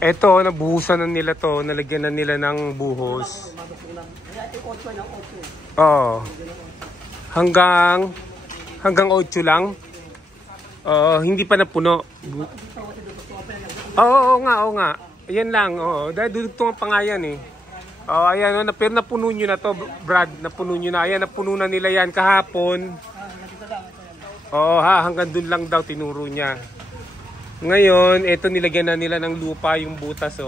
Eto, nabuhusan na nila to. Nalagyan na nila ng buhos. Oo. Hanggang 8 lang. Hindi pa napuno. Oo nga. Ayan lang. Dahil dudugtong ang pangayan eh. Ayan, pero napuno nyo na to, Brad. Napuno nyo na. Ayan, napuno na nila yan kahapon. Hanggang dun lang daw tinuro niya. Ngayon, eto nilagyan na nila ng lupa yung butas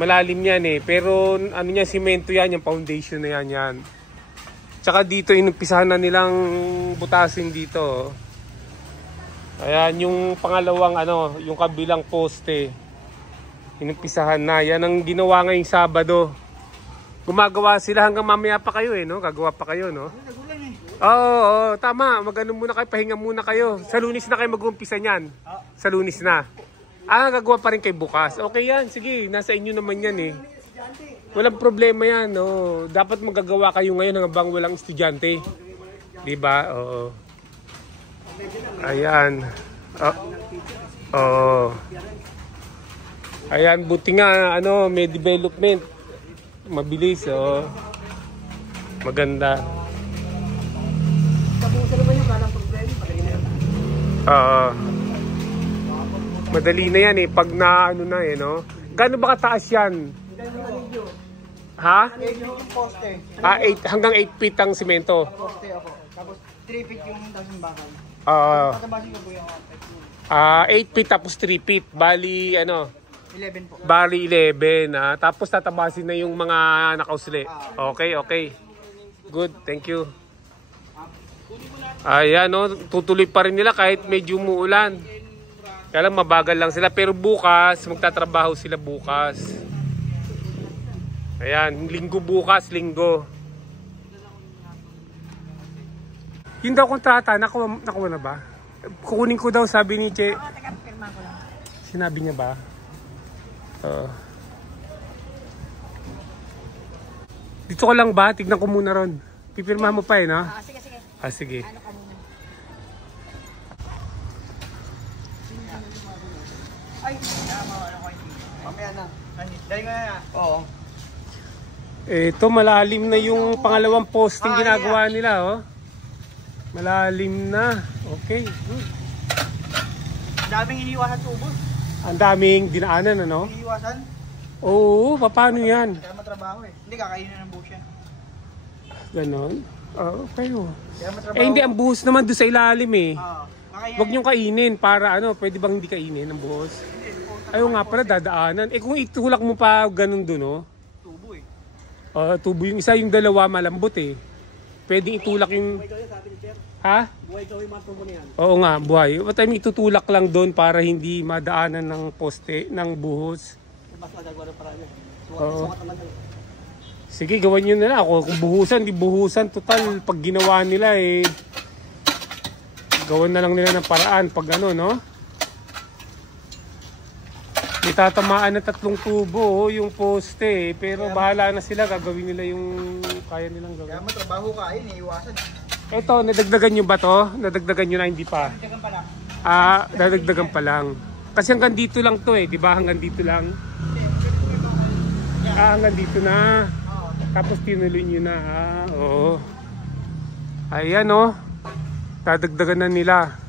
Malalim yan eh. Pero ano niya, simento yan, yung foundation na yan. Tsaka dito, inumpisahan na nilang butasin dito. Ayan, yung pangalawang yung kabilang poste. Inumpisahan na. Yan ang ginawa ngayong Sabado. Gumagawa sila hanggang mamaya pa kayo no? Gagawa pa kayo, no? Oo, tama. Mag-ano muna kayo, pahinga muna kayo. Sa Lunes na kayo mag-uumpisa niyan. Sa Lunes na. Gagawa pa rin kayo bukas. Okay yan, sige. Nasa inyo naman yan eh. Walang problema yan, no? Dapat magagawa kayo ngayon habang walang estudyante. Diba? Oo. Ayan. Ayan, buti nga, may development. Mabilis, Maganda. Madali na yan eh. Pag na, no? Gano'n ba kataas yan? Ha? 8, hanggang 8 feet ang simento. Tapos 3 feet yung tasong bakal. 8 feet tapos 3 feet. Bali, 11 po. Bali 11. Tapos tatabasin na yung mga nakausli. Okay. Good, thank you. Ayan, tutuloy pa rin nila kahit medyo umuulan. Kaya lang mabagal lang sila. Pero bukas, magtatrabaho sila bukas. Ayan, linggo bukas, linggo. Yun daw kontrata, nakuha na ba? Kukunin ko daw, sabi ni Che. Sinabi niya ba? Dito ko lang ba? Tignan ko muna ron. Pipirma mo pa no? Sige. Sige. Ano ka muna? Ay, mamaya na. Dali ko na. Oo. Ito, malalim na yung pangalawang posting ginagawa nila, Malalim na. Okay, good. Ang daming iniiwasan tubos. Ang daming dinaanan, Iniiwasan? Oo, paano yan? Kaya matrabaho eh. Hindi, kakainin ng buhos yan. Ganon? Okay. Kaya matrabaho. Hindi, ang buhos naman doon sa ilalim eh. Huwag niyong kainin para pwede bang hindi kainin ang buhos? Ayaw nga pala, dadaanan. Kung itulak mo pa ganun doon, tubo eh. Tubo yung isa, yung dalawa malambot eh. Pwedeng itulak yung... Ha? Buhay daw yung mga tubo niyan. Oo nga, buhay. What I mean, itutulak lang doon para hindi madaanan ng poste, ng buhos. Mas magagawa ng paraan yan. Oo. Sige, gawan nyo na lang. Kung buhusan, di buhusan. Total, pag ginawa nila gawan na lang nila ng paraan pag no? May tatamaan na 3 tubo yung poste pero bahala na sila, gagawin nila yung kaya nilang gawin. Kaya matrabaho ka, iniiwasan. Eto, nadagdagan nyo ba to? Nadagdagan nyo na, hindi pa? Nadagdagan pa lang. Nadagdagan pa lang. Kasi hanggang dito lang to di ba? Hanggang dito lang. Hanggang dito na. Tapos tinuloy nyo na. Oo. Ayan dadagdagan na nila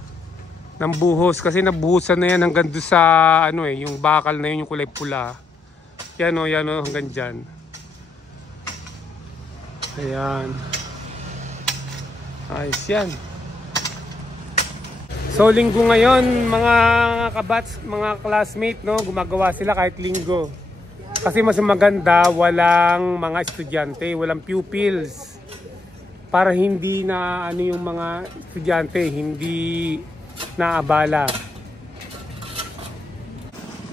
ng buhos kasi nabuhusan na yan hanggang doon sa yung bakal na yun, yung kulay pula. Yan hanggang dyan. Ayan. Ayos yan. So linggo ngayon mga kabats, mga classmate, gumagawa sila kahit linggo. Kasi mas maganda walang mga estudyante, walang pupils. Para hindi na yung mga estudyante, hindi naabala.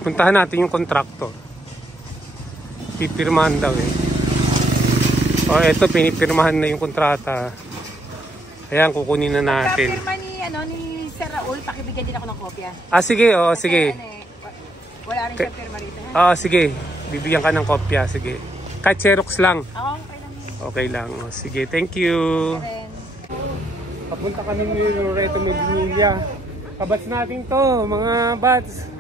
Puntahan natin yung contractor. Pipirmahan daw eto pinipirmahan na yung kontrata. Ayan, kukunin na natin. Pagka-pirma ni Sir Raul, pakibigyan din ako ng kopya. Sige, sige. Wala rin siya pirma rito. Sige. Bibigyan ka ng kopya, sige. Kahit Xerox lang. Okay lang. Okay lang. Sige, thank you. Papunta kami ni Loreto Medinilla. Kabats natin to, mga bats.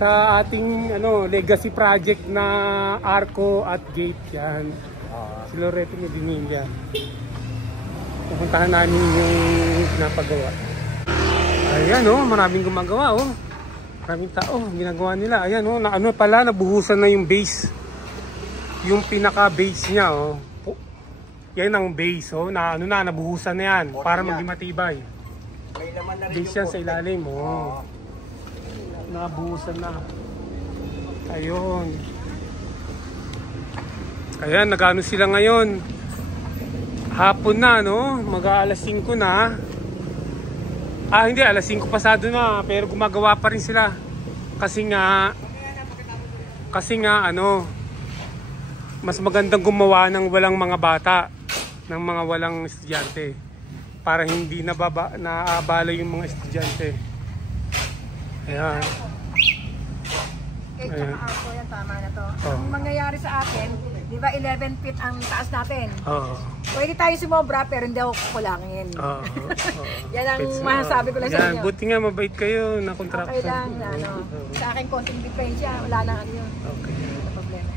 sa ating legacy project na Arco at Gate yan. Si Loreto Medinilla. Pupuntahan namin yung pinapagawa. Ayan maraming gumagawa Maraming tao ginagawa nila. Ayan pala nabuhusan na yung base. Yung pinaka base niya Yan ang base nabuhusan na yan para maging matibay. May laman na rin Base yan sa ilalim nabuhusan na. Ayun. Ayan, nagano sila ngayon. Hapon na, mag-aalas 5 na. Hindi, alas 5 pasado na. Pero gumagawa pa rin sila. Kasi nga, mas magandang gumawa ng walang mga bata. Ng mga walang estudyante. Para hindi naabala yung mga estudyante. Ayan. Kaya tsaka ako yan, tama na to. Ang mangyayari sa akin, di ba 11 feet ang taas natin? Pwede tayo sumobra pero hindi ako kukulangin. Yan ang masasabi ko lang sa inyo. Buti nga mabait kayo na contractor. Okay lang, sa akin konting diferensya, wala na yun. Okay. Wala na problema.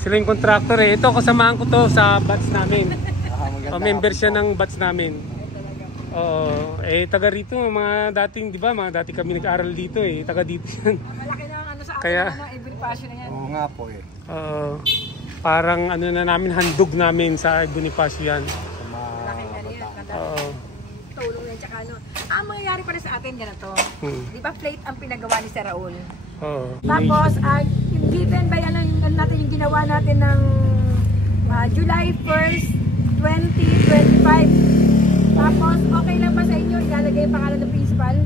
Sila yung contractor Ito, kasamahan ko to sa batch namin. Member siya ng batch namin. Taga rito, mga dating, di ba, mga dati kami nag-aaral dito taga dito yan. Malaki na ang sa akin, Kaya, Bonifacio na yan. Oo nga po parang na namin, handog namin sa Bonifacio yan. Malaki na yan. Tulong yan, tsaka ang mangyayari pa rin sa atin, ganito. Di ba plate ang pinagawa ni Sir Raul? Tapos, given by natin yung ginawa natin ng July 1st, 2025. Tapos, okay lang ba sa inyo ilalagay yung pangalan ng principal?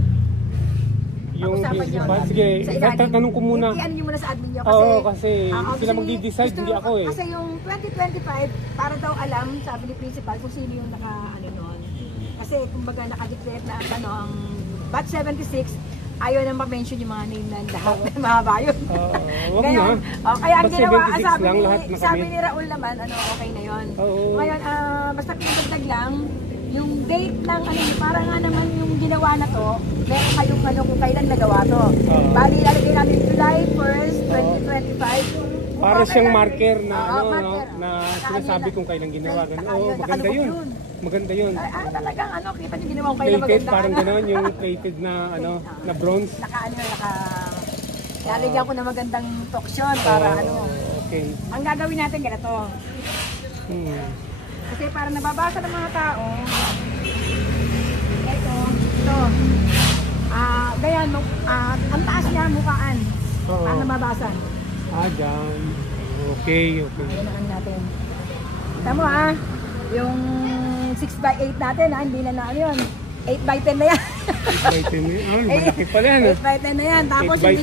Yung principal? Sige, tanong ko muna. Iyan nyo muna sa admin nyo. Kasi sila magdi-decide, hindi ako Kasi yung 2025, para daw alam, sabi ni principal, kung sino yung noon. Kasi kumbaga naka-declare na ang batch 76, ayaw na ma-mention yung mga name na lahat. Mahaba yun. Ngayon, kaya ang ginawa, sabi ni Raul naman, okay na yun. Ngayon, basta pinagdag lang, yung date ng para nga naman yung ginawa na to, meron kayong kung kailan nagawa to. Bali, lalagay namin July 1st, 2025. Para siyang marker na na sinasabi kung kailan ginawa. Maganda yun. Maganda yun. Talagang kita niyo ginawa kung kailan maganda. Parang gano'n yung plated na na bronze. Lalagyan ko na magandang toksyon para Okay. Ang gagawin natin ganito. Kasi para nababasa ng mga tao, ito, ganyan, ang taas niya mukhaan, para nababasa. Dyan. Okay. Ganyan natin. Kita mo yung 6x8 natin, hindi na yun. 8x10 na yan. 8x10 na yan? Malaki pala yan. 8x10 na yan. Tapos yung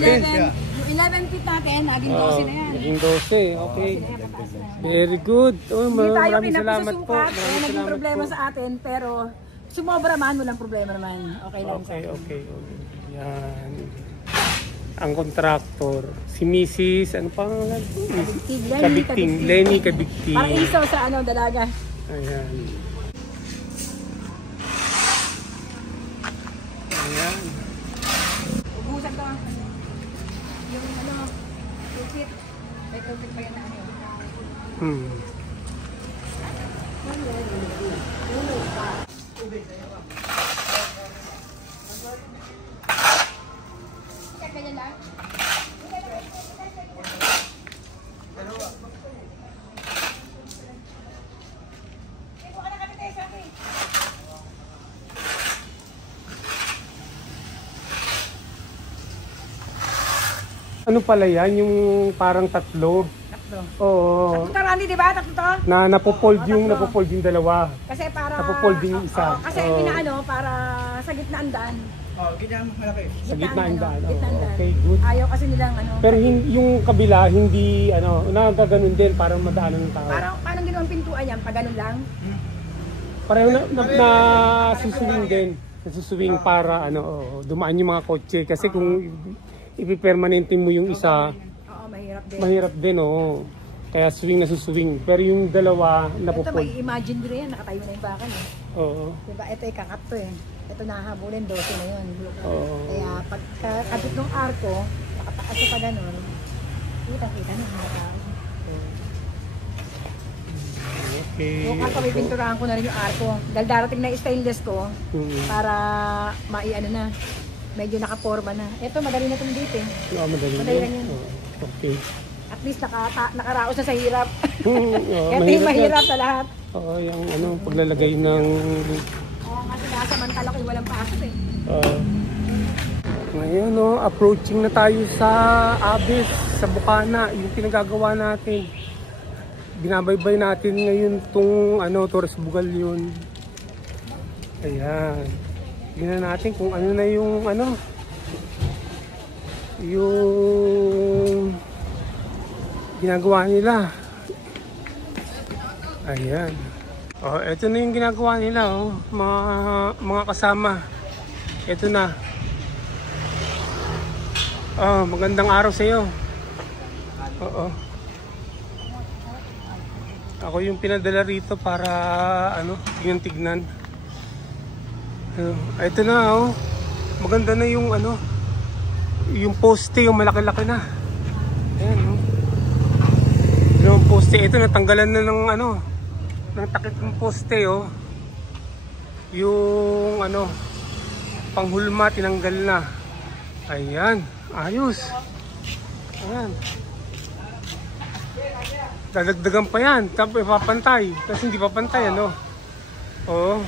11 feet natin, naging 12 na yan. Naging 12, okay. Very good. Maraming salamat po. Maraming naging problema sa atin, pero sumobra man, walang problema naman. Okay lang. Okay. Yan. Ang contractor, si Mrs. Ano pangalan? Kabigting. Lenny Kabigting. Parang isaw sa dalaga. Ayan. Ubusan to. Yung tupit. May tupit pa yun na Kaya lang. Ano pala yan? Yung parang tatlo? Oo. Tatlo Randy, di ba? Tatlo to? Napopold yung dalawa. Kasi para... Napopold yung isa. Kasi para sa gitnaan daan. Gitnaan malaki. Sa gitnaan daan. Gitnaan daan. Okay, good. Ayaw kasi nilang Pero yung kabila, hindi, nagaganon din para madaanan ng tao. Parang ginawang pintuan yan, pag ganun lang. Pareho na suswing din. Nasusuwing para dumaan yung mga kotse. Kasi kung ipipermanente mo yung isa, mahirap din. Mahirap din, Kaya swing na suswing. Pero yung dalawa, Ito napupod. may imagine din yan, nakatayo na yung bakal. Oo. Diba? Ito ikakat to ito nahabulin, 12 na yun. Oo. Kaya pagkakabit ng arko, nakataas ka ganun, kita na mga tao. Okay. So, ako may pinturahan ko na rin yung arko. Dahil darating na stainless ko, para maiano na, medyo nakaporma na. Ito, madali na itong dito eh. Oo, madali lang yun. Okay. At least nakaraos na sa hirap. Oo, Ito yung mahirap sa lahat. Oo, yung paglalagay ng... Oo, kasi nasamantala ko yung walang pasok eh. Ngayon, approaching na tayo sa Abis, sa Bukana, yung pinagagawa natin. Binabaybay natin ngayon itong Torres Bugal yun. Ayan. Tingnan natin kung ano na yung yung ginagawa nila. Ayan. Oh, ito na yung ginagawa nila, mga kasama. Ito na. Oh, magandang araw sa iyo. Oo. Ako yung pinadala rito para tignan. Ito na, maganda na yung yung poste, yung malaki-laki na. Ayan, yung poste, ito natanggalan na ng ng takip ng poste, yung panghulma tinanggal na. Ayan, ayos. Ayan. Dadagdagan pa yan, tapos ipapantay. Kasi hindi papantay, Oo.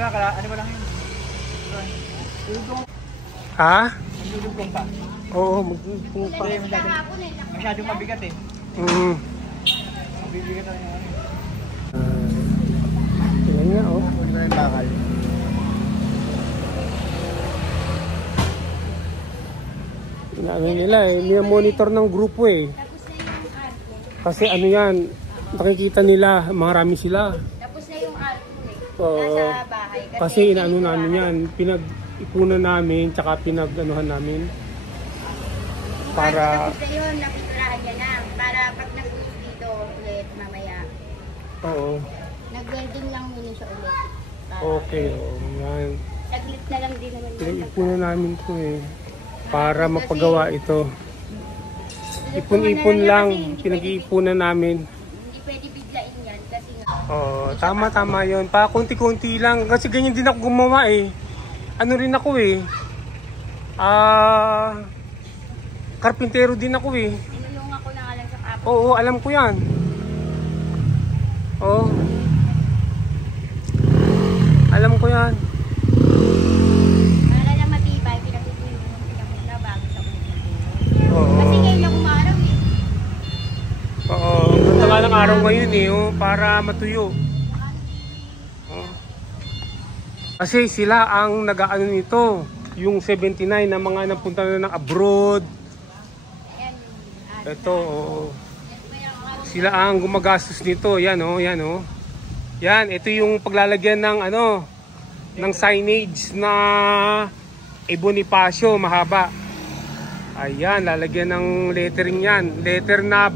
Ano ba lang yun? Ha? Magdudugtong pa. Oo, magdudugtong pa. Masyadong mabigat eh. Mabibigat na yung Tingnan nga, Ano na yung bakal? Inaano nila monitor ng grupo eh. Kasi yan, nakikita nila, marami sila. Tapos na yung arko nasa bahay. Kasi inaano namin yan, pinag-ipunan namin, tsaka pinag-anuhan namin. Para... Tapos na yun, napiturahan niya na. Para pag nag-uus dito ulit mamaya. Oo. Nag-welding lang muna siya ulit. Okay, yan. Saglit na lang din naman. Pinag-ipunan namin ito para mapagawa ito. Ipon-ipon lang, pinag-iipunan namin. Hindi pwede biglain yan kasi nga. Oo, tama yun. Pa konti-konti lang. Kasi ganyan din ako gumawa eh. Ano rin ako eh. Karpintero din ako eh. Tinulungan ko na nga lang sa kapwa. Oo, alam ko yan. Oo. Alam ko yan. Para lang matibay, pinag-ipunin mo na bago sa buhay. Oo. Kasi ngayon lang umaraw eh. Oo, ganda nga ng araw ngayon eh, para matuyo. Kasi sila ang nag-aano nito, yung 79 na mga napunta na ng abroad. Yan. Ito, sila ang gumagastos nito, yan. Yan, ito yung paglalagyan ng ng signage na Bonifacio, mahaba. Ayan, lalagyan ng lettering yan. Letter na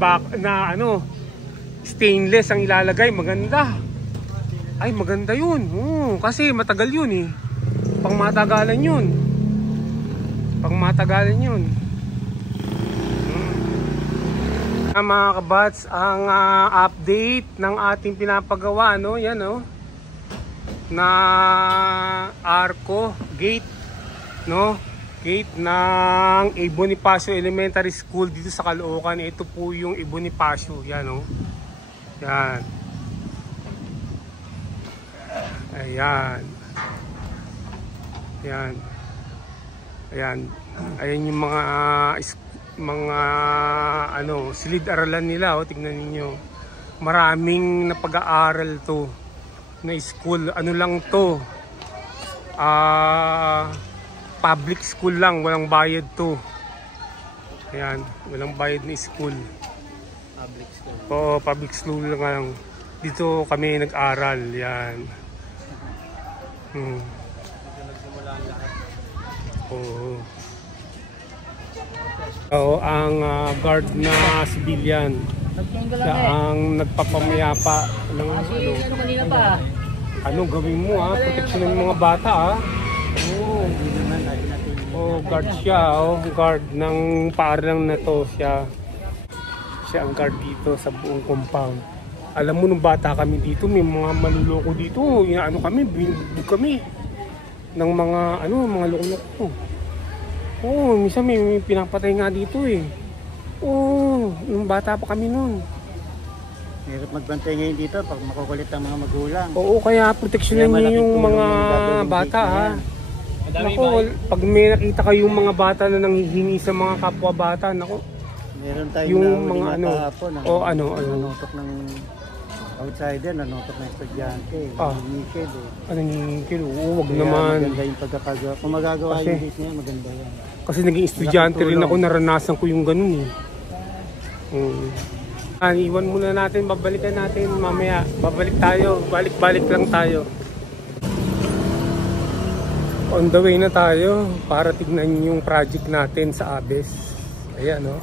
stainless ang ilalagay. Maganda. Ay, maganda yun. Kasi matagal yun eh. Pangmatagalan yun. Mga kabats, ang update ng ating pinapagawa, yan na arco gate, gate ng Bonifacio Elementary School dito sa Caloocan. Ito po yung Bonifacio, yan yan. Ayan yung mga silid-aralan nila, tingnan niyo. Maraming napag-aaral to na school. Ano lang to? Public school lang, walang bayad to. Ayan, walang bayad na school. Public school. Oo, public school lang. Dito kami nag-aral, yan. Oo, ang guard na civilian. Siya ang nagpapamayapa ng Kanina pa. Anong gawin mo ha? Proteksyon ng mga bata ha? Oo. Hindi naman, lagi natin. Oh, guard siya. Oh, guard ng parang na to siya. Siya ang guard dito sa buong compound. Alam mo, nung bata kami dito, may mga manluloko dito. Ano kami, binubog kami ng mga, mga loko-loko. Oo, minsan may pinapatay nga dito eh. Oo, nung bata pa kami nun. Hirap magbantay ngayon dito pag makukulit ang mga magulang. Oo, kaya proteksyonan niyo yung mga bata ha. Nako, pag may nakita kayong mga bata na nanghihingi sa mga kapwa bata, nako. Meron tayong Yung nahuli mga na ano, kahapon, nanutok ng outsider, nanutok ng estudyante, ngikid eh. Ngingikid? Oo, wag Kaya naman. maganda yung pagkakagawa. Kung magagawa Kasi, yung date niya, maganda yan. Kasi naging estudyante rin ako, naranasan ko yung ganun eh. Iwan muna natin, babalikan natin mamaya. Babalik tayo, balik-balik lang tayo. On the way na tayo para tignan yung project natin sa Abes. Ayan o.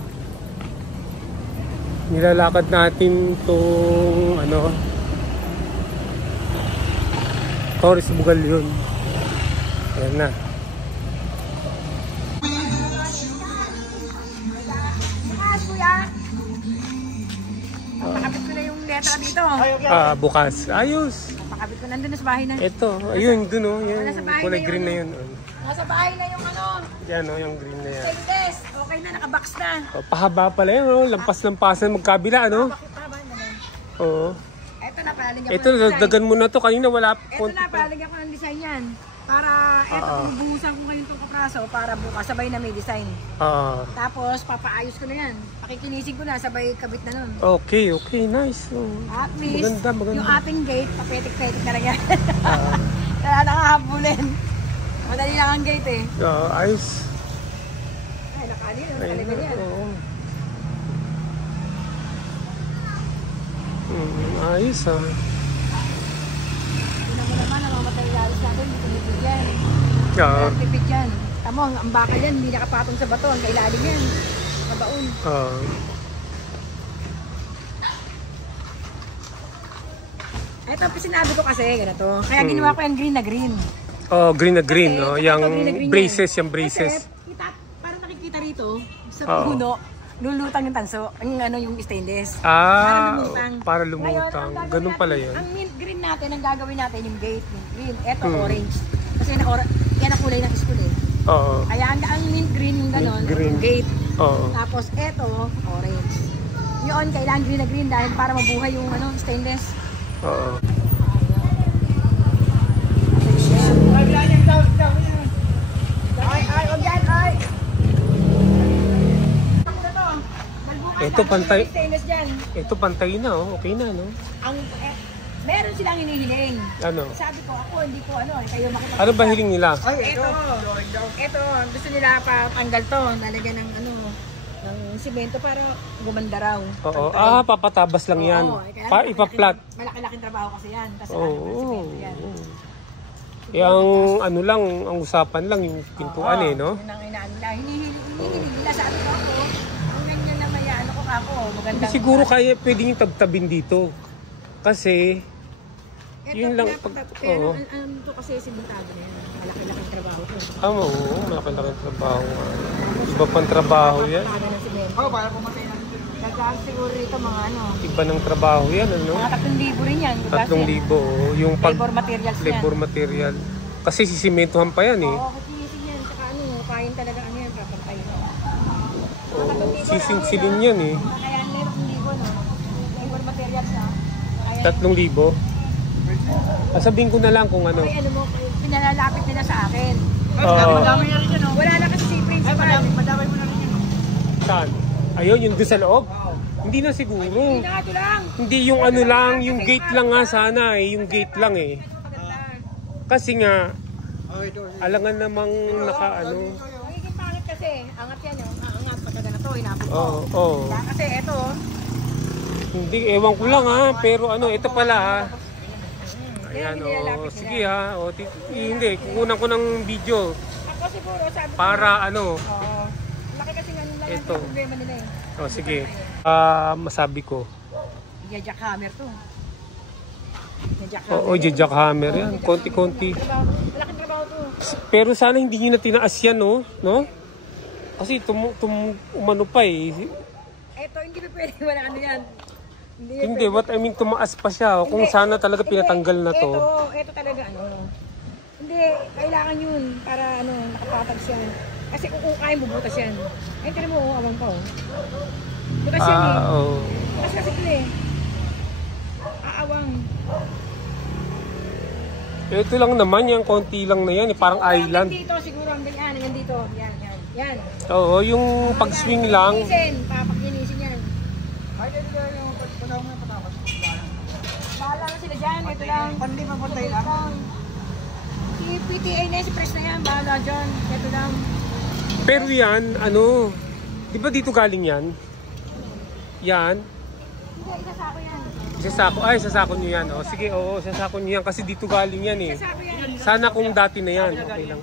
Nilalakad natin itong Torres Bugal yun. Ayan na. Bukas, kuya. Pakabit ko na yung letra dito. Bukas. Ayos. Pakabit ko nandun na sa bahay na. Ito. Ayun, dun o. Yan. Nasa bahay Kulay na green yun, na yun. Nasa bahay na yung Yan o, yung green na yan. stainless. Okay na, nakabox na. Pahaba pala yun o. Lampas-lampasan magkabila ano. Bakit pa ba naman? Oo. Ito na, palalagyan ko Ito, ng design. dagan mo na to. Kanina wala. Ito na, palalagyan ko ng design yan. Para, ito, buhusan ko ngayon itong kapraso para bukas sabay na may design. Tapos, papaayos ko na yan. Pakikinisin ko na, sabay kabit na nun. Okay, nice. At least, Maganda. yung ating gate, papetik-petik na lang yan. Kaya nakahabulin. Madali lang ang gate eh. Ayos. Ay, nakalin. Nakalin yan. Oo. Ayos Tingnan mo naman, ang mga materialis natin, hindi pinipid yan. Oo. Pinipid yan. Tamo, ang bakal yan, hindi nakapatong sa bato. Ang kailalim yan. Sa baon. Ito, sinabi ko kasi, ganito. Kaya ginawa ko yung green na green. Green na green. Kasi, No? ito, Yung green na green braces, yan. yung braces. Kasi, parang nakikita rito, sa puno, lulutang yung tanso, yung stainless. Para lumutang. Ngayon, ang Ganun gagawin pala natin, yun. Ang mint green natin, ang gagawin natin yung gate, yung green. Ito, orange. Kasi yan ang kulay ng school eh. Oo. Kaya ang mint green yung ganon, Mint green. yung gate. Oo. Tapos ito, orange. Yun, kailangan green na green dahil para mabuhay yung stainless. Oo. Ay, o yan, ay! Ito, pantay. Stainless dyan. Ito pantay na okay na no. Meron silang hinihiling. Ano? Sabi ko, ako hindi ko kayo makita. Ano ba hiling nila? Ito, gusto nila patanggal to, nalagyan ng ng simento para gumanda raw. Oo. Papatabas lang yan. Ipa-flat. Malaki-laking trabaho kasi yan. Kasi Oo. simento yan. Yung ang usapan lang yung pintuan no? Yun ang inaano nila. Hinihiling nila. Sabi ko ako, ang ganyan na may ko ako. Magandang. Siguro kaya pwedeng yung tabtabin dito. Kasi yun lang Pero ito kasi simentado na yan. Malaki-laking trabaho to. Oo, malaki-laking trabaho. Iba pang trabaho yan. Para pumatay na. Gagaan siguro rito mga Iba ng trabaho yan, ano? Mga 3,000 rin yan. 3,000. Yung Labor materials yan. labor material. Kasi sisimentohan pa yan eh. Oo, kikinisin yan. Saka kain talaga yan. Papantay. Sisingsilin yan eh. Kaya 3,000 labor materials na. 3,000. Sabihin ko na lang kung ano. Ay, pinalalapit nila sa akin. Madami na rin yun. Wala na kasi si principal. Madami mo na rin yun. Saan? Ayun, yung doon sa loob? Hindi na siguro. Hindi na ito lang. Hindi yung ano lang, yung gate lang nga sana eh. Yung gate lang eh. Kasi nga, alangan namang Magiging pangit kasi. Angat yan Angat pagka ganito. Inabot ko. Oo. Kasi ito. Hindi, ewan ko lang pero ito pala Ayan sige hindi, kukunan ko ng video. Ako siguro sabi ko. Para Laki kasi nga nila. Ito. Problema nila sige. Masabi ko. Jackhammer to. May jackhammer. Oo, jackhammer yan. Konti-konti. Malaking trabaho to. Pero sana hindi nyo na tinaas yan, no? No? Kasi umano pa eh. Eto, hindi pa pwede. Wala ano yan. Hindi, what I mean, tumaas pa siya. Kung sana talaga pinatanggal na to. Ito talaga ano. Hindi, kailangan yun para ano, nakapatag siya. Kasi kung kaya bubutas yan. Ay, tira mo, awang pa oh. Butas yan eh. Oo. Butas kasi ito eh. Aawang. Ito lang naman, yung konti lang na yan. Parang island. Dito, siguro ang yan. Yan dito. Yan, yan. Yan. Oo, yung pag-swing lang. Papaginisin yan. Bahala na sila dyan. Ito lang. Pandi mapuntay lang. Si PTA na, si Press na yan. Bahala dyan. Ito lang. Pero yan, ano, di ba dito galing yan? Yan. Hindi, isasako yan. Sasako nyo yan. O, sige, oo, sasako nyo yan. Kasi dito galing yan eh. Isasako yan. Sana kung dati na yan. Okay lang.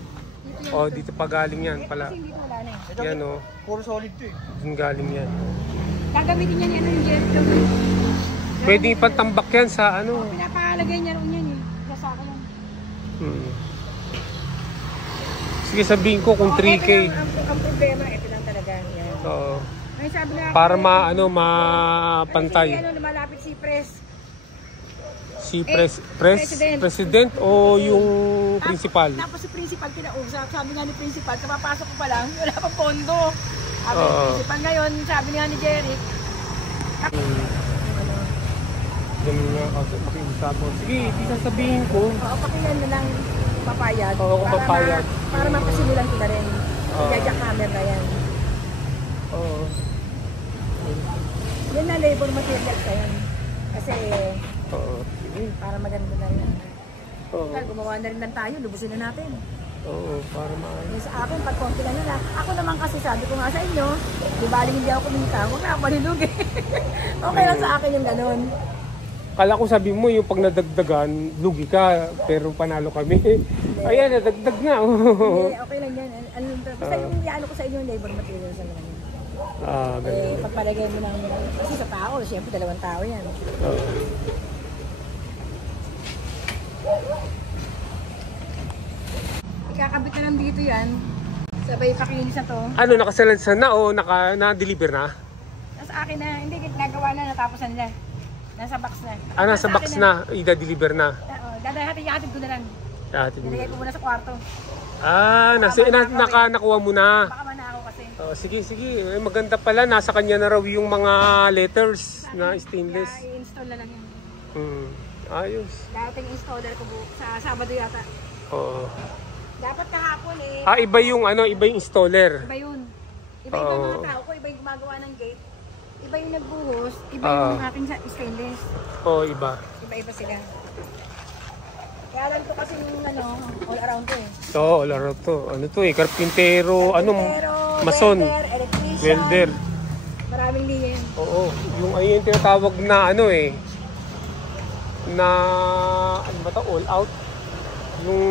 O, dito pa galing yan pala. Kasi dito wala na eh. Yan o. Puro solid to eh. Dito galing yan. Gagamitin niya niya yung jet. Pwede ipantambak yan sa ano. Pinapakalagay niya rin yan eh. Isasako yan. Sige, sabihin ko kung 3K. Ang problema, ito lang talaga. Yan. Oo. Ay, sabi na, Para mapantay. Ano, lumalapit si Press. Si president o yung principal? Tapos si principal kinausap. Sabi nga ni principal, kapapasok ko pa lang, wala pa pondo. Sabi ni principal ngayon, sabi nga ni Jeric. Ganun nga ako makiusap mo. Sige, sasabihin ko. Oo, pakilan na lang papayag. Oo, kung papayag. Para mapasimulan ko na rin. Jackhammer na yan. Oo. Yan na labor materials na yan. Kasi Oo. para maganda na yan. Oo. Gumawa na rin lang tayo, lubusin na natin. Oo, para maayos. Yung sa akin, pag konti lang nila. Ako naman kasi sabi ko nga sa inyo, di baling hindi ako kumita, huwag na ako malulug eh. Okay lang sa akin yung ganun. Kala ko sabi mo yung pag nadagdagan, lugi ka, pero panalo kami. Ayan, nadagdag na. Hindi, okay lang yan. Basta yung ano ko sa inyo, labor materials na lang. Ganun. Pagpalagay mo ng, kasi sa tao, siyempre 2 tao yan. Ikakabit na lang dito yan. Sabay pakinis na to. Ano, nakasalansan na o na-deliver na? Nasa akin na, hindi, nagawa na, natapos na nila. Nasa box na. Nasa box na, i-deliver na. Oo, hatid ko na lang. Hatid mo. Nilagay ko muna sa kwarto. Nakuha mo na. Baka man ako kasi. Sige. Maganda pala, nasa kanya na raw yung mga letters na stainless. Kaya i-install na lang yan. Ayos. Dating installer ko sa Sabado yata. Oo. Dapat kahapon eh. Iba yung installer. Iba yun. Iba yung mga tao ko, iba yung gumagawa ng gate. Iba yung nagbuhos, iba yung aking stainless. Iba. Iba-iba sila. Kaya alam ko kasi yung all around to eh. All around to. Ano to eh, karpintero, mason, welder. Maraming linya yan. Oo, yung tinatawag na na all out. Yung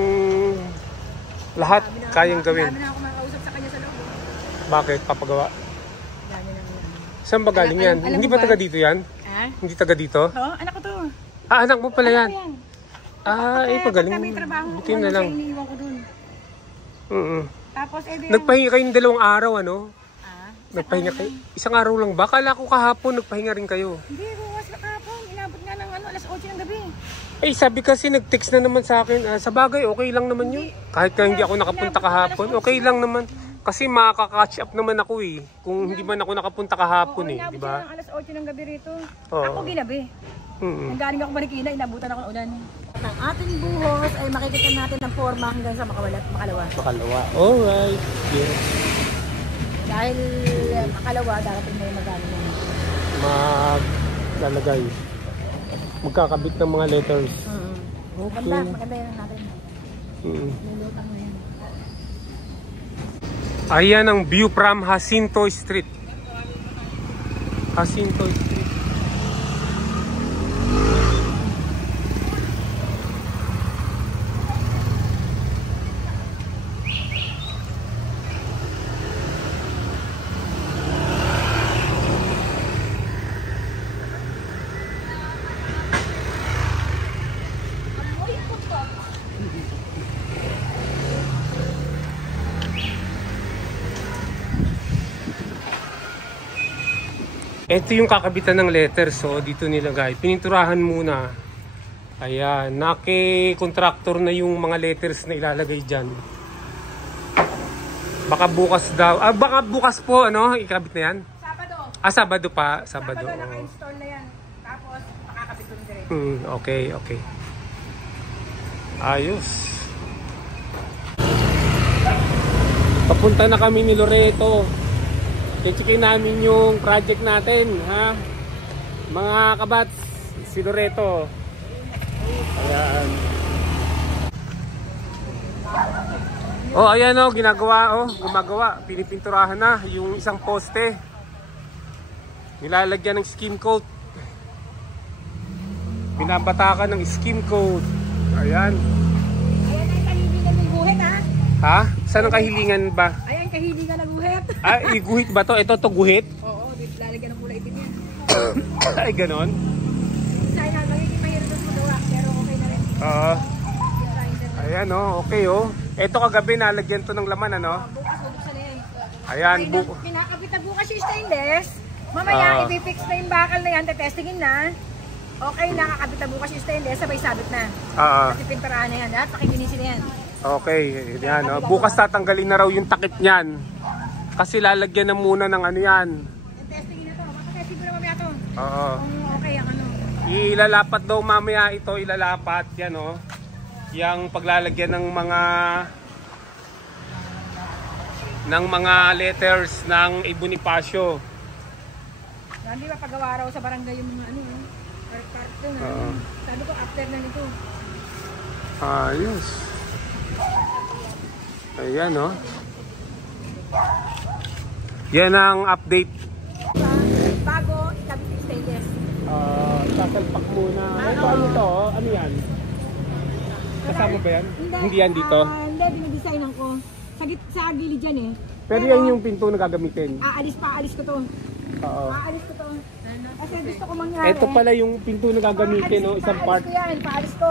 lahat kayang gawin. Dami na ako makausap sa kanya sa loob. Bakit? Papagawa? Dami na. Saan ba galing yan? Hindi ba taga dito yan? Hindi taga dito? Oo, anak ko to. Anak mo pala yan. Pagaling. Kami trabaho, Buti na lang. iniwan ko dun. Tapos, Nagpahinga kayong 2 araw, ano? Nagpahinga kayo? Isang araw lang ba? Kala ko kahapon nagpahinga rin kayo. Hindi, bukas na kahapon. Inabot nga ng alas 8 ng gabi. Sabi kasi nag-text na naman sa akin. Sa bagay, okay lang naman yun. Kahit na hindi ako nakapunta kahapon, okay lang naman. Kasi makaka-catch up naman ako eh. Kung hindi man ako nakapunta kahapon eh, di ba? Inabot ng alas 8 ng gabi rito. Oo. Ako ginabi. Nanggaling ako Marikina, inabutan ako ng ulan. Ang ating buhos ay makikita natin ng forma hanggang sa makalawa. Alright. Yeah. Dahil makalawa, darating na yung magano na. Maglalagay. Magkakabit ng mga letters. Okay. Maganda yan natin. Lulutang na yan. Ayan ang view from Jacinto Street. Jacinto Street. Ito yung kakabitan ng letters, so dito nilagay. Pininturahan muna. Ayan, naki-contractor na yung mga letters na ilalagay dyan. Baka bukas daw. Baka bukas po, ano? Ikabit na yan? Sabado. Sabado pa. Sabado. Sabado naka-install na yan. Tapos, makakabit doon direct. Okay, okay. Ayos. Papunta na kami ni Loreto. Check-checkin namin yung project natin, ha? Mga kabats, si Loreto. Ayan. Oh, ayan oh, gumagawa. Pinipinturahan na yung isang poste. Nilalagyan ng skim coat. Binabatakan ng skim coat. Ayan. Ayan ang kahilingan ng guhit, ha? Ha? Saan ang kahilingan ba? Ayan, kahilingan ng guhit. Guhit ba to? Ito to guhit? Oo, lalagyan ng kulay itim yan. Ay, ganon? Sayang, magiging mahirap doon magawa, pero okay na rin. Oo. Ayan oh, okay oh. Ito kagabi nalagyan to ng laman, ano? Bukas, bubuksan na yan. Ayan, Pinakabit na bukas yung stainless. Mamaya, ipifix na yung bakal na yan, tetestingin na. Okay, nakakabit na bukas yung stainless, sabay sabit na. Kasi pinturahan na yan, at pakikinisin na yan. Okay, yan oh. Bukas tatanggalin na raw yung takip niyan. Kasi lalagyan na muna ng ano yan. Testingin na to, makatesting ko na mamaya to. Oo. Kung okay ang ano. Ilalapat daw mamaya ito, ilalapat yan oh. Yang paglalagyan ng mga letters ng Bonifacio. Hindi ba pagawa raw sa barangay yung mga ano, part-part sabi ko after na nito. Ayos. Ayan oh. Yan ang update. Bago ikabit yung stainless. Sasalpak muna. Paano to? Ano yan? Kasama ba yan? Hindi yan dito? Hindi, dinidesignan ko. Sa gilid dyan eh. Pero yan yung pinto na gagamitin. Aalis ko to. Oo. Aalis ko to. Kasi gusto ko mangyari. Ito pala yung pinto na gagamitin, no? Isang part. Paalis ko.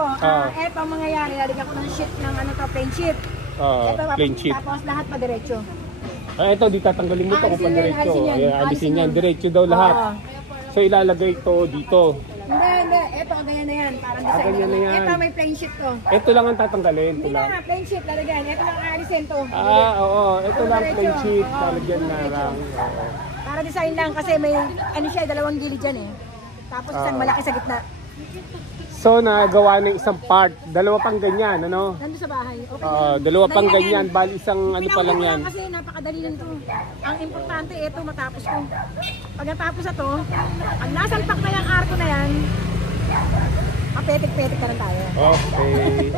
Ito ang mangyayari. Lalagyan ko ng sheet ng ano to, plain sheet. Ito, plain sheet. Tapos lahat pa diretso. Ito, di tatanggalin mo ito kung pa diretso. Alisin yan. Diretso daw Oo. lahat. So ilalagay ito dito. Hindi. Ito, ganyan na yan. Parang design ganyan na yan. Ito, may plain sheet to. Ito lang ang tatanggalin. Hindi na, plain sheet lalagyan. Ito lang aalisin to. Oo. Ito lang plain sheet. Lalagyan na lang. Para design lang kasi may ano siya, dalawang gilid dyan eh. Tapos isang malaki sa gitna. So nagawa ng isang part. Dalawa pang ganyan, ano? Nandun sa bahay. Okay. Dalawa pang ganyan. Bali isang ano pa lang yan. Kasi napakadali lang to. Ang importante ito matapos ko. Pag natapos na to, pag nasalpak na yung arko na yan, mapetik-petik na lang tayo. Okay.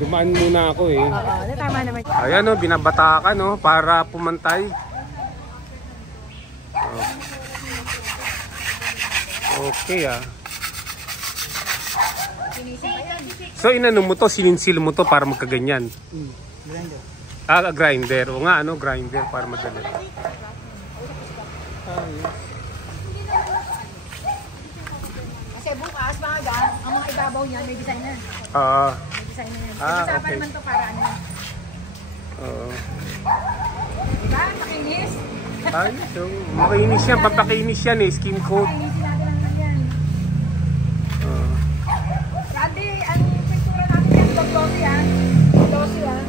Dumaan muna ako eh. Oo, tama naman. Ayan o, binabatakan no, para pumantay. Okay ah. So inano mo to, sininsil mo to para magkaganyan. Grinder. Grinder. O nga ano, grinder para madali. Kasi bukas, maaga, ang mga ibabaw niya may design na. May design na yan. Kasi okay. naman to para ano. Diba? Makinis? Ayos, so, makinis yan, pampakinis yan eh, skin coat. Makinis natin lang yan. Dati, ang pintura natin yan, glossy ah. Glossy ah.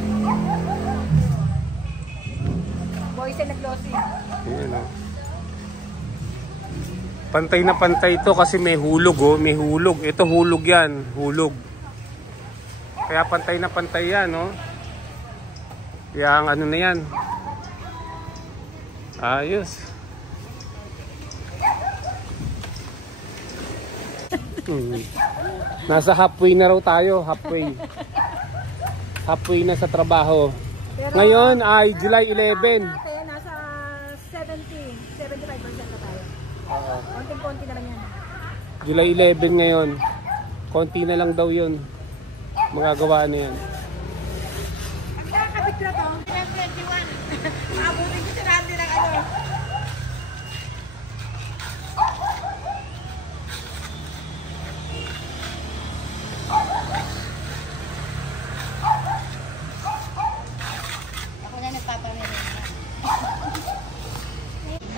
Boys na glossy. Ayan o. Pantay na pantay ito kasi may hulog oh, may hulog. Ito hulog yan, hulog. Kaya pantay na pantay yan oh. Kaya ang ano na yan. Ayos. Nasa halfway na raw tayo, halfway. Halfway na sa trabaho. Pero, ngayon ay July 11. Natin, nasa 75% na tayo. Konting-konti na lang yan. July 11 ngayon. Konti na lang daw yun. Magagawa na yan. Pag nakakabit ko na to, 21. Maabutin ko sinabi ng ano. Ako na nagpapamili.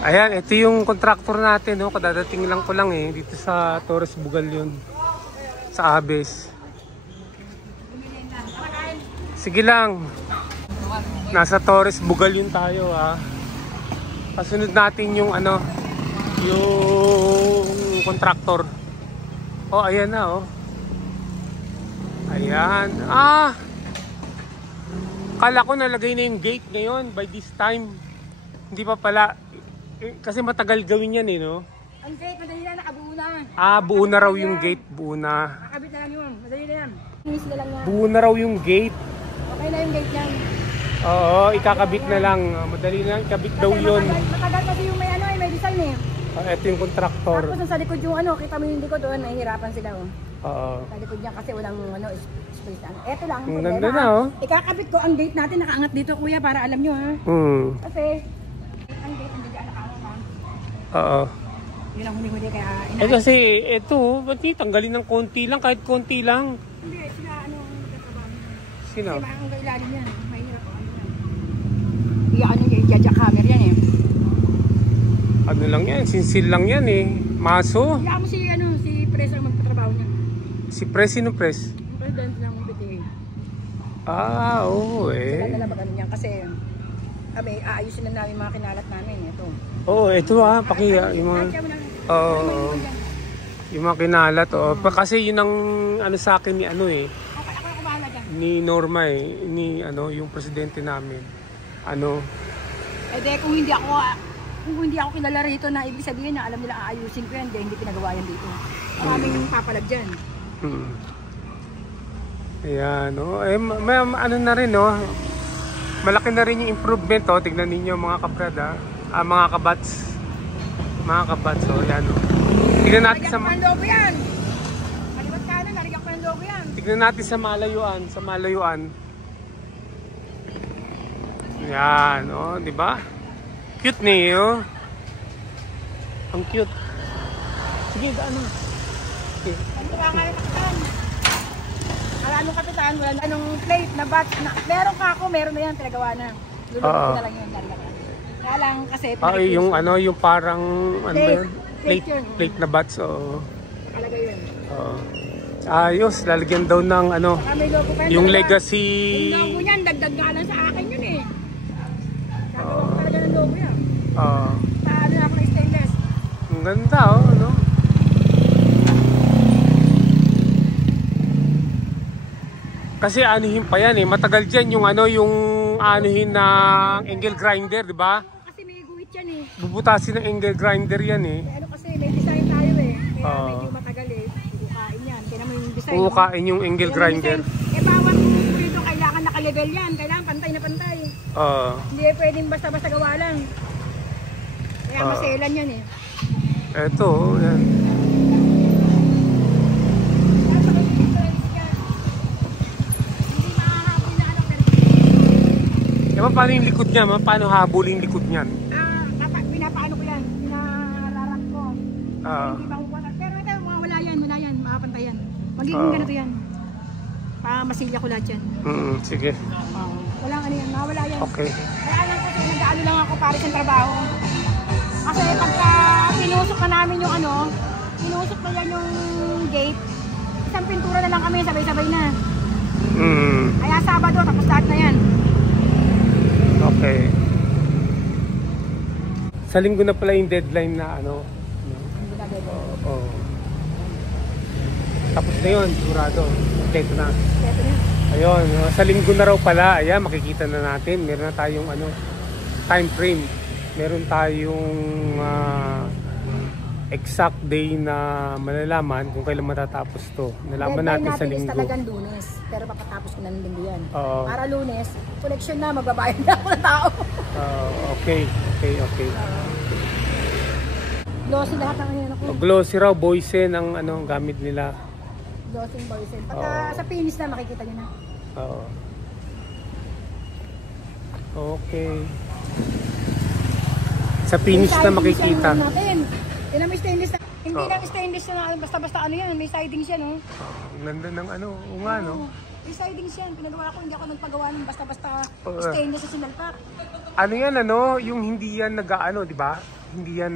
Ayan, ito yung contractor natin, no? Kadadating lang ko lang eh, dito sa Torres Bugal yun. Sa Abes. Sige lang. Nasa Torres Bugal yun tayo, ha. Kasunod natin yung ano, yung contractor. Oh, ayan na, oh. Ayan. Ah! Kala ko nalagay na yung gate ngayon by this time. Hindi pa pala. Kasi matagal gawin yan eh, no? Ang gate, madali na, nakabuo na. Ah, buo na raw yung gate. Buo na. Nakabit na lang yun, madali na yan. Finish na lang yan. Buo na raw yung gate. Okay na yung gate niyan. Oo, ikakabit na lang. Madali na, ikabit daw yun. Matagal kasi yung may ano may design eh. Ito yung contractor. Tapos sa likod yung ano, kita mo yung likod doon, nahihirapan sila oh. Oo. Sa likod niya kasi walang ano, space. Ito lang ang Ang problema. ganda na, oh. Ikakabit ko ang gate natin, nakaangat dito kuya para alam nyo ha. Kasi ang gate hindi dyan nakaangat ha. Oo. Yun ang huli-huli kaya Eh kasi ito, ba't di tanggalin ng konti lang, kahit konti lang. Hindi, sila ano ang nagtatrabaho. Sino? Kasi ang ilalim yan, mahirap ano yan. Iyan yung jackhammer yan eh. Ano lang yan, sinsil lang yan eh. Maso. Iyan mo si ano, si Pres ang magtatrabaho niya. Si Pres, sino Pres? Ang president ng PTA. Ah, oo eh. Sila na mag-ano yan kasi aayusin na namin mga kinalat namin. Ito. Oo, ito yung mga... Oo, yung mga kinalat, kasi yun ang ano sa akin ni ano eh. Okay, ako yung bahala dyan. Ni Norma eh, ni ano, yung presidente namin. Ano? Eh de, kung hindi ako kilala rito na ibig sabihin na alam nila aayusin ko yan, de, hindi pinagawa yan dito. Maraming papalag dyan. Ayan, no? Eh, ano na rin, no? Malaki na rin yung improvement, oh. Tignan ninyo mga kabrada. Mga kabats. Mga kabats, oh. Ayan, oh. Tignan natin sa... Nalagyan ko ng logo yan. Kaliwat ka na, nalagyan ko ng logo yan. Tignan natin sa malayuan. Sa malayuan. Ayan, oh. Diba? Cute niyo. Ang cute. Sige, ano? Okay. Ano nga nga yung kapitan? Anong kapitan? Wala na anong plate na batch na. Meron ka ako, meron na yan, pinagawa na. Luluto ko na lang yun, kaya lang kasi yung ano, yung parang ano ba yun? Plate yun. Plate na bats, oo. Talaga yun. Oo. Ayos, lalagyan daw ng ano, Saka may logo pa yun, yung talaga. legacy. Yung logo niyan, dagdag nga lang sa akin yun eh. Gagawa ko talaga ng logo yan. Oo. Sa ano na ako ng stainless. Ang ganda, oh, ano? Kasi anuhin pa yan eh. Matagal dyan yung ano, yung anuhin ng angle grinder, di ba? Kasi may guhit yan eh. Bubutasin ng angle grinder yan eh. Ano kasi may design tayo eh. Kaya medyo matagal eh. Bukain yan. Kaya naman yung design. Bukain yung angle grinder. Eh bawat kung dito kailangan naka-level yan. Kailangan pantay na pantay. Oo. Hindi pwedeng basta-basta gawa lang. Kaya maselan yan eh. Eto, oh, yan. Paano yung likod niya? Paano habol yung likod niyan? Pinapaano ko yan. Pinararak ko. Hindi makukuha. Pero ito, wala yan. Makapantay yan. Magiging ganito yan. Masilya ko lahat yan. Sige. Walang ano yan. Mawala yan. Okay. Kaya lang kasi nag-ano lang ako para sa trabaho. Kasi pagka pinusok na namin yung ano, pinusok na yan yung gate, isang pintura na lang kami, sabay-sabay na. Kaya Sabado, tapos lahat na yan. Okay. Sa linggo na pala yung deadline na ano. Oo. Tapos na yun, sigurado. Kompleto na. Ayun, sa linggo na raw pala. Ayan, makikita na natin. Meron na tayong ano, time frame. Meron tayong exact day na malalaman kung kailan matatapos to. Nalaman natin sa linggo. Deadline natin is talagang Lunes. Pero papatapos ko na ng linggo yan. Para Lunes, collection na, magbabayad na ako ng tao. Okay. Glossy lahat ng ano ko. Glossy raw, Boysen ang ano, gamit nila. Glossy Boysen. Pagka sa finish na, makikita nyo na. Oo. Okay. Sa finish na makikita. Yan ang stainless na. Hindi lang stainless na basta-basta ano yan. May sidings yan, oh. Ang ganda ng ano, nga no? May sidings yan. Pinagawa ko, hindi ako nagpagawa ng basta-basta stainless sa sinalpak. Ano yan ano, yung hindi yan nag-ano, di ba? Hindi yan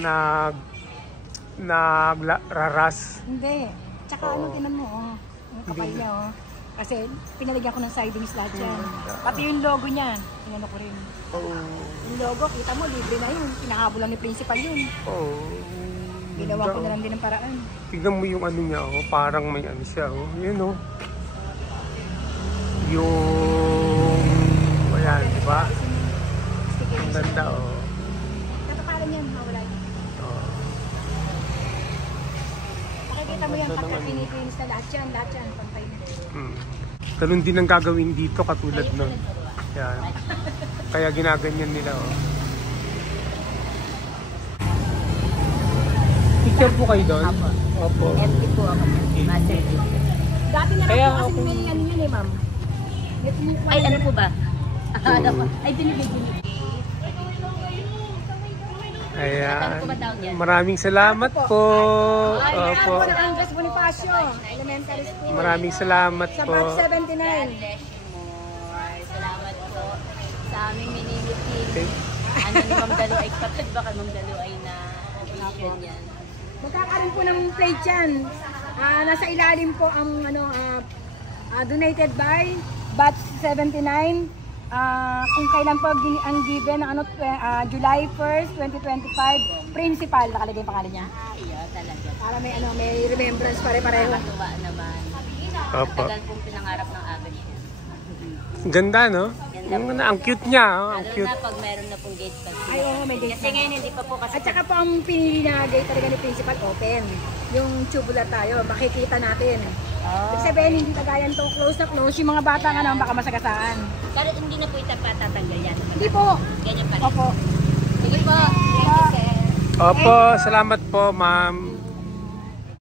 nagraras. Hindi. Tsaka ano, tinan mo, yung kapal niya, Kasi pinalagyan ko ng sidings lahat yan. Pati yung logo niyan, pinano ko rin. Yung logo, kita mo, libre na yun. Pinahabol lang ni principal yun. Ginawa ko na lang din ng paraan. Tignan mo yung ano niya, parang may ano siya, yun yung ayan, di ba? Ang ganda, Tatapalan yan, mawala yun. Makikita mo yan, pagka pinipins na lahat yan, pantay na. Ganun din ang gagawin dito, katulad nun. Yan. Kaya ginaganyan nila, Picture po kayo doon? Opo. FB po ako. Master. Dati na Kaya lang po kasi may ano yun ma'am. Ay, ano po ba? Ay, dinibig. Ayan. Ano po ba tawag yan? Maraming salamat po. Opo. Ako ng Andres Bonifacio, elementary school. Maraming salamat Sa po. batch 79. Bless you more. Salamat po sa aming mini-meeting. Ano ni Ma'am Dalo ay kapag baka Ma'am Dalo ay na operation yan. Magkakaroon po ng plate yan. Nasa ilalim po ang donated by batch 79. Kung kailan po ang given ng July 1st, 2025, principal nakalagay yung pangalan niya. Iya, talaga. Para may remembrance pare-pareho. Nakatuwa naman. Opo. Tagal pong pinangarap ng agad siya. Ganda, no? Ang cute niya, ang Lalo cute. na pag meron na pong gate pass. Ay, oo, may gate Kasi na. ngayon hindi pa po kasi. At saka po ang pinili na gate talaga ni principal, open. Yung tubular tayo, makikita natin. Ibig sabihin, hindi kagayan to close na close. Yung mga bata nga naman baka masagasaan. Pero hindi na po itapatatanggal yan. Hindi po. Ganyan pa rin. Opo. Sige po. Thank you, sir. Opo, salamat po, ma'am.